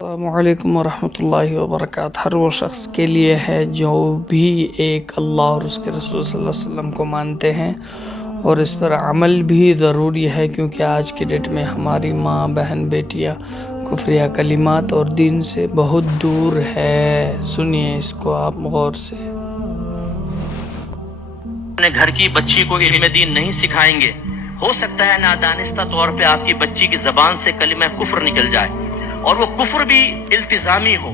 السلام علیکم ورحمۃ اللہ وبرکاتہ۔ ہر وہ شخص کے لیے ہے جو بھی ایک اللہ اور اس کے رسول صلی اللہ علیہ وسلم کو مانتے ہیں، اور اس پر عمل بھی ضروری ہے، کیونکہ آج کی ڈیٹ میں ہماری ماں، بہن، بیٹیاں کفریہ کلمات اور دین سے بہت دور ہے۔ سنیے اس کو آپ غور سے۔ اپنے گھر کی بچی کو علم دین نہیں سکھائیں گے، ہو سکتا ہے نادانستہ طور پہ آپ کی بچی کی زبان سے کلمہ کفر نکل جائے، اور وہ کفر بھی التزامی ہو،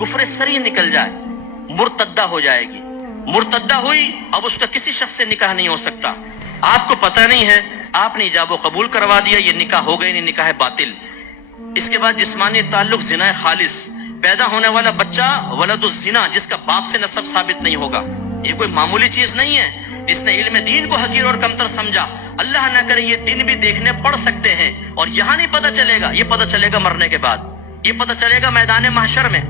کفر سری نکل جائے، مرتدہ ہو جائے گی۔ مرتدہ ہوئی، اب اس کا کسی شخص سے نکاح نہیں ہو سکتا۔ آپ کو پتہ نہیں ہے، آپ نے ایجاب و قبول کروا دیا، یہ نکاح ہو گئی، نہیں نکاح باطل۔ اس کے بعد جسمانی تعلق زنا خالص، پیدا ہونے والا بچہ ولد الزنا، جس کا باپ سے نسب ثابت نہیں ہوگا۔ یہ کوئی معمولی چیز نہیں ہے۔ جس نے علم دین کو حقیر اور کمتر سمجھا، اللہ نہ کرے یہ دن بھی دیکھنے پڑ سکتے ہیں، اور یہاں نہیں پتہ چلے گا، یہ پتہ چلے گا مرنے کے بعد، یہ پتہ چلے گا میدان محشر میں۔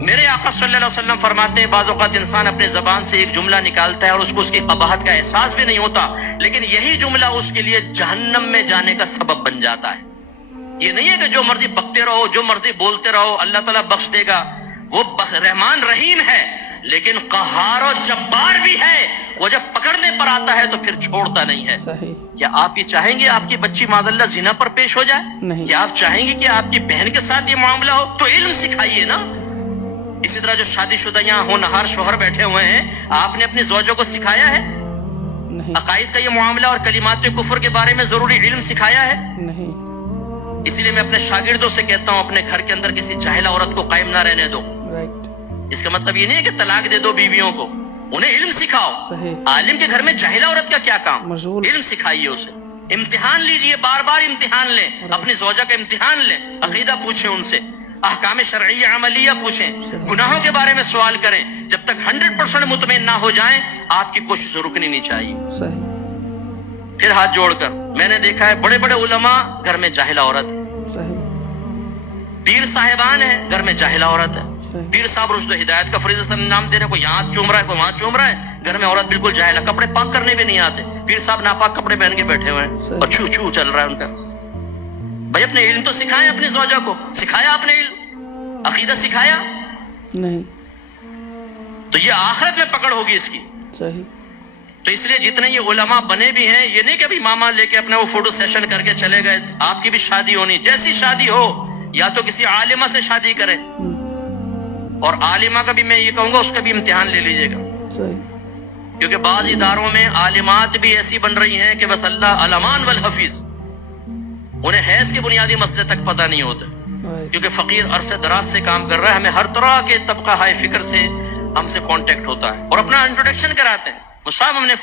میرے آقا صلی اللہ علیہ وسلم فرماتے ہیں، بعض اوقات انسان اپنے زبان سے ایک جملہ نکالتا ہے اور اس کو اس کی قباحت کا احساس بھی نہیں ہوتا، لیکن یہی جملہ اس کے لیے جہنم میں جانے کا سبب بن جاتا ہے۔ یہ نہیں ہے کہ جو مرضی بکتے رہو، جو مرضی بولتے رہو، اللہ تعالیٰ بخش دے گا۔ وہ رحمان رحیم ہے، لیکن قہار و جبار بھی ہے۔ وہ جب پکڑنے پر آتا ہے تو پھر چھوڑتا نہیں ہے۔ صحیح۔ کیا آپ یہ چاہیں گے آپ کی بچی معاذ اللہ زنا پر پیش ہو جائے؟ نہیں۔ کیا آپ چاہیں گے کہ آپ کی بہن کے ساتھ یہ معاملہ ہو؟ تو علم سکھائیے نا۔ اسی طرح جو شادی شدہ یہاں ہونہار شوہر بیٹھے ہوئے ہیں، آپ نے اپنی زوجوں کو سکھایا ہے نہیں۔ عقائد کا یہ معاملہ اور کلمات کفر کے بارے میں ضروری علم سکھایا ہے؟ نہیں۔ اسی لیے میں اپنے شاگردوں سے کہتا ہوں، اپنے گھر کے اندر کسی جاہلہ عورت کو قائم نہ رہنے دو۔ رائٹ۔ اس کا مطلب یہ نہیں ہے کہ طلاق دے دو بیویوں کو، انہیں علم سکھاؤ۔ صحیح۔ عالم کے گھر میں جاہلہ عورت کا کیا کام؟ مشغول۔ علم سکھائیے اسے، امتحان لیجئے، بار بار امتحان لیں، اپنی زوجہ کا امتحان لیں، عقیدہ پوچھیں ان سے، احکام شرعیہ عملیہ پوچھیں، گناہوں کے بارے میں سوال کریں۔ جب تک 100% مطمئن نہ ہو جائیں، آپ کی کوشش رکنی نہیں چاہیے۔ صحیح۔ پھر ہاتھ جوڑ کر، میں نے دیکھا ہے بڑے بڑے علماء گھر میں جاہلہ عورت ہے، صحیح۔ پیر صاحبان ہیں گھر میں جاہلہ عورت ہے۔ صحیح۔ پیر صاحب رشد و ہدایت کا فریضہ سے نام دے رہے ہیں، کوئی یہاں چوم رہا ہے، کوئی وہاں چوم رہا ہے، گھر میں عورت بالکل جاہلہ، کپڑے پاک کرنے بھی نہیں آتے، پیر صاحب ناپاک کپڑے پہن کے بیٹھے ہوئے ہیں اور چھو چھو چل رہا ہے ان کا۔ بھائی اپنے علم تو سکھائیں، اپنی زوجہ کو سکھایا، اپنے علم عقیدہ سکھایا، نہیں۔ تو یہ آخرت میں پکڑ ہوگی اس کی۔ صحیح۔ تو اس لیے جتنے یہ علماء بنے بھی ہیں، یہ نہیں کہ ابھی ماما لے کے اپنا وہ فوٹو سیشن کر کے چلے گئے۔ آپ کی بھی شادی ہونی، جیسی شادی ہو، یا تو کسی عالمہ سے شادی کریں، اور عالمہ کا بھی میں یہ کہوں گا اس کا بھی امتحان لے لیجئے گا، صحیح۔ کیونکہ بعض اداروں میں عالمات بھی ایسی بن رہی ہیں کہ بس اللہ علمان والحفیظ، انہیں حیض کے بنیادی مسئلے تک پتہ نہیں ہوتے، کیونکہ فقیر عرصے دراز سے کام کر رہا ہے، ہمیں ہر طرح کے طبقہ ہائے فکر سے ہم سے کانٹیکٹ ہوتا ہے، اور اپنا انٹروڈکشن کراتے ہیں، صاحب ہم نے